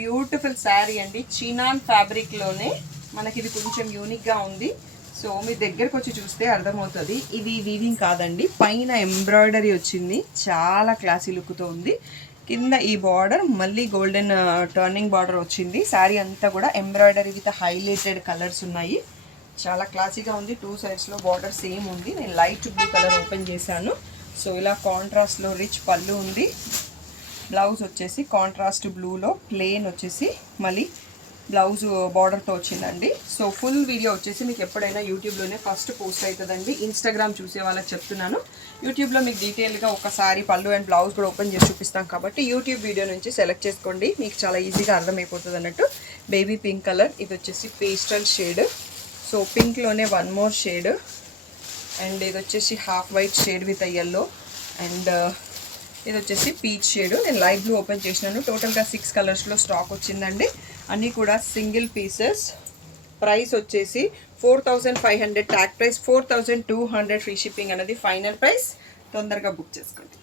Beautiful sari అండి. Chinon ఫ్యాబ్రిక్లోనే మనకి ఇది కొంచెం యూనిక్గా ఉంది. సో మీ దగ్గరకు వచ్చి చూస్తే అర్థమవుతుంది. ఇది వీవింగ్ కాదండి, పైన ఎంబ్రాయిడరీ వచ్చింది, చాలా క్లాసీ లుక్తో ఉంది. కింద ఈ బార్డర్ మళ్ళీ గోల్డెన్ టర్నింగ్ బార్డర్ వచ్చింది. శారీ అంతా కూడా ఎంబ్రాయిడరీ విత్ హైలైటెడ్ కలర్స్ ఉన్నాయి. చాలా క్లాసీగా ఉంది. 2 సైడ్స్లో బార్డర్ సేమ్ ఉంది. నేను లైట్ బ్లూ కలర్ ఓపెన్ చేశాను. సో ఇలా కాంట్రాస్ట్లో రిచ్ పళ్ళు ఉంది. బ్లౌజ్ వచ్చేసి కాంట్రాస్ట్ బ్లూలో ప్లెయిన్ వచ్చేసి మళ్ళీ బ్లౌజ్ బార్డర్తో వచ్చిందండి. సో ఫుల్ వీడియో వచ్చేసి మీకు ఎప్పుడైనా యూట్యూబ్లోనే ఫస్ట్ పోస్ట్ అవుతుందండి. ఇన్స్టాగ్రామ్ చూసే వాళ్ళకి చెప్తున్నాను, యూట్యూబ్లో మీకు డీటెయిల్గా ఒకసారి పళ్ళు అండ్ బ్లౌజ్ కూడా ఓపెన్ చేసి చూపిస్తాం కాబట్టి యూట్యూబ్ వీడియో నుంచి సెలెక్ట్ చేసుకోండి, మీకు చాలా ఈజీగా అర్థమైపోతుంది అన్నట్టు. బేబీ పింక్ కలర్, ఇది వచ్చేసి పేస్టల్ షేడ్. సో పింక్లోనే 1 మోర్ షేడ్, అండ్ ఇది వచ్చేసి half white shade with yellow, and ఇది వచ్చేసి పీచ్ షేడ్. నేను లైట్ బ్లూ ఓపెన్ చేసినాను. టోటల్గా 6 కలర్స్లో స్టాక్ వచ్చిందండి. అన్నీ కూడా సింగిల్ పీసెస్. ప్రైస్ వచ్చేసి 4500 ట్యాగ్ ప్రైస్, 4200 ఫ్రీ షిప్పింగ్ అనేది ఫైనల్ ప్రైస్. తొందరగా బుక్ చేసుకోండి.